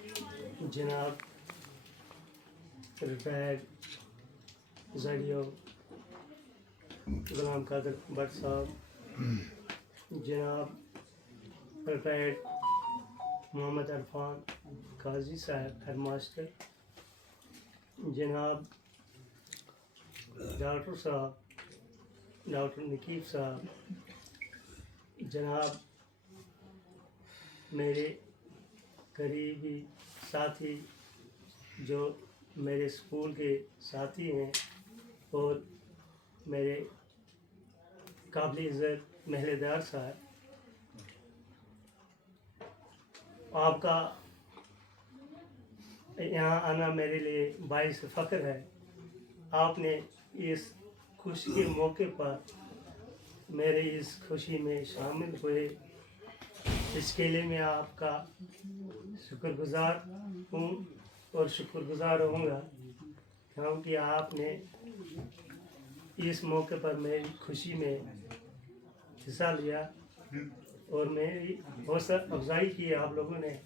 जनाब रिटायर्ड ज़ाडियो गुलाम कादर भट्ट साहब, जनाब रिटायर्ड मोहम्मद अरफान काजी साहब हेड मास्टर, जनाब डॉक्टर साहब डॉक्टर नकीब साहब, जनाब मेरे करीबी साथी जो मेरे स्कूल के साथी हैं और मेरे काबिल इज़्ज़त महलेदार साहब, आपका यहाँ आना मेरे लिए बाइस फ़ख्र है। आपने इस खुशी के मौके पर मेरे इस खुशी में शामिल हुए, इसके लिए मैं आपका शुक्रगुज़ार हूँ और शुक्रगुज़ार रहूँगा, क्योंकि आपने इस मौके पर मेरी खुशी में हिस्सा लिया और मेरी हौसला अफजाई की आप लोगों ने।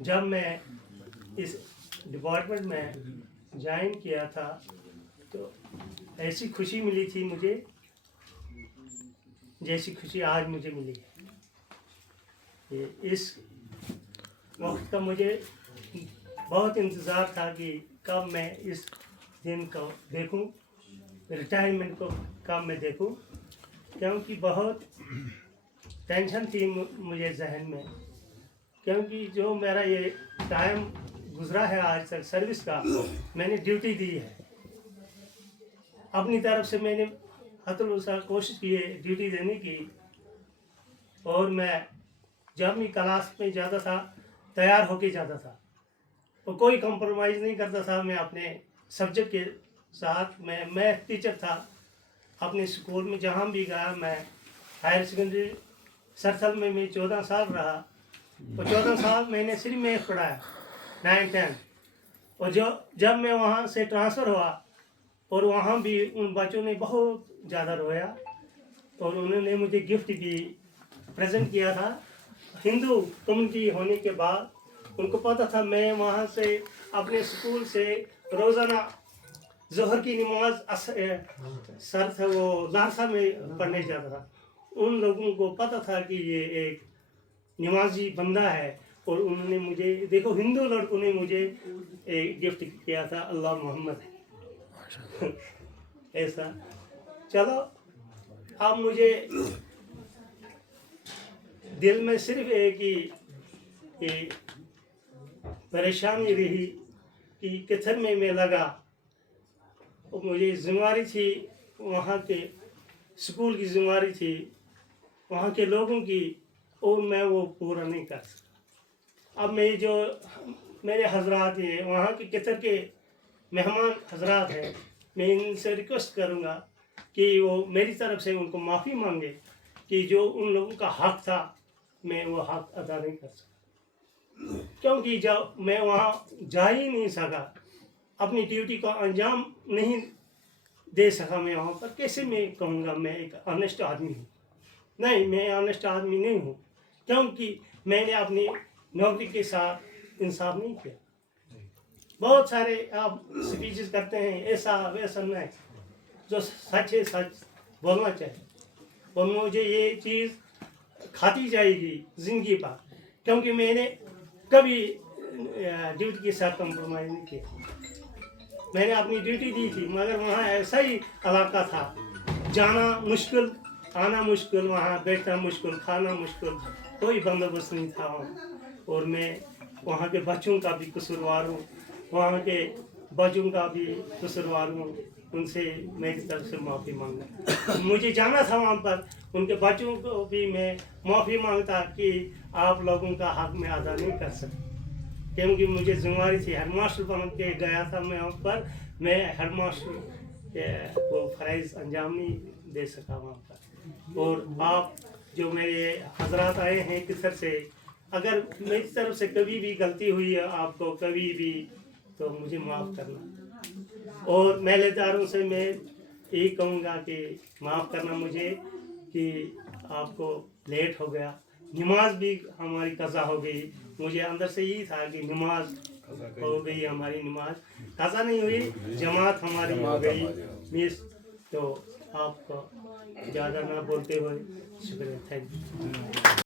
जब मैं इस डिपार्टमेंट में ज्वाइन किया था तो ऐसी खुशी मिली थी मुझे जैसी खुशी आज मुझे मिली है। इस वक्त का मुझे बहुत इंतज़ार था कि कब मैं इस दिन को देखूं, रिटायरमेंट को कब मैं देखूं, क्योंकि बहुत टेंशन थी मुझे जहन में, क्योंकि जो मेरा ये टाइम गुज़रा है आज तक सर्विस का, मैंने ड्यूटी दी है, अपनी तरफ से मैंने हतुल कोशिश की है ड्यूटी देने की, और मैं जब भी क्लास में जाता था तैयार होके जाता था और कोई कंप्रोमाइज़ नहीं करता था। मैं अपने सब्जेक्ट के साथ, मैं मैथ टीचर था अपने स्कूल में, जहाँ भी गया मैं हायर सेकेंडरी सरथल में मैं 14 साल रहा और 14 साल मैंने सिर्फ मैथ पढ़ाया 9, 10, और जब मैं वहाँ से ट्रांसफ़र हुआ और वहाँ भी उन बच्चों ने बहुत ज़्यादा रोया और उन्होंने मुझे गिफ्ट भी प्रेजेंट किया था। हिंदू कम्युनिटी होने के बाद उनको पता था मैं वहाँ से अपने स्कूल से रोज़ाना ज़ोहर की नमाज सर था वो लारसा में पढ़ने जाता था। उन लोगों को पता था कि ये एक नमाजी बंदा है और उन्होंने मुझे, देखो हिंदू लड़कों ने मुझे एक गिफ्ट किया था, अल्लाह मोहम्मद ऐसा। चलो अब मुझे दिल में सिर्फ एक ही परेशानी रही कि किधर में मैं लगा, और मुझे जिम्मेदारी थी वहाँ के स्कूल की, जिम्मेदारी थी वहाँ के लोगों की, और मैं वो पूरा नहीं कर सका। अब मैं जो मेरे हजरात हैं वहाँ के किधर के मेहमान हजरात हैं, मैं इनसे रिक्वेस्ट करूँगा कि वो मेरी तरफ से उनको माफ़ी मांगे कि जो उन लोगों का हक़ था मैं वो हक़ अदा नहीं कर सका, क्योंकि जब मैं वहाँ जा ही नहीं सका, अपनी ड्यूटी को अंजाम नहीं दे सका, मैं वहाँ पर कैसे मैं कहूँगा मैं एक ऑनेस्ट आदमी हूँ? नहीं, मैं ऑनेस्ट आदमी नहीं हूँ, क्योंकि मैंने अपनी नौकरी के साथ इंसाफ नहीं किया। बहुत सारे आप स्पीचेस करते हैं ऐसा वैसा, नहीं, जो सच है सच बोलना चाहिए, और मुझे ये चीज़ खाती जाएगी ज़िंदगी पर, क्योंकि मैंने कभी ड्यूटी के साथ कंप्रोमाइज़ नहीं किया। मैंने अपनी ड्यूटी दी थी, मगर वहाँ ऐसा ही इलाका था, जाना मुश्किल, आना मुश्किल, वहाँ बैठना मुश्किल, खाना मुश्किल, कोई बंदोबस्त नहीं था वहाँ। और मैं वहाँ के बच्चों का भी कसूरवार हूँ, वहाँ के बच्चों का भी कसूरवार हूँ, उनसे मेरी तरफ से माफ़ी मांगना। मुझे जाना था वहाँ पर, उनके बच्चों को भी मैं माफ़ी मांगता कि आप लोगों का हक़ मैं अदा नहीं कर सका, क्योंकि मुझे जिम्मेदारी थी, हेड मास्टर बन के गया था मैं वहाँ पर, मैं हेड मास्टर को फ़राइज़ अंजाम नहीं दे सका वहाँ पर। और आप जो मेरे हजरात आए हैं किधर से, अगर मेरी तरफ से कभी भी गलती हुई है आपको कभी भी, तो मुझे माफ़ करना, और महलेदारों से मैं यही कहूँगा कि माफ़ करना मुझे कि आपको लेट हो गया, नमाज भी हमारी कज़ा हो गई। मुझे अंदर से यही था कि नमाज हो गई, हमारी नमाज कज़ा नहीं हुई, जमात हमारी हो गई मिस। तो आपको ज़्यादा ना बोलते हुए शुक्रिया, थैंक यू।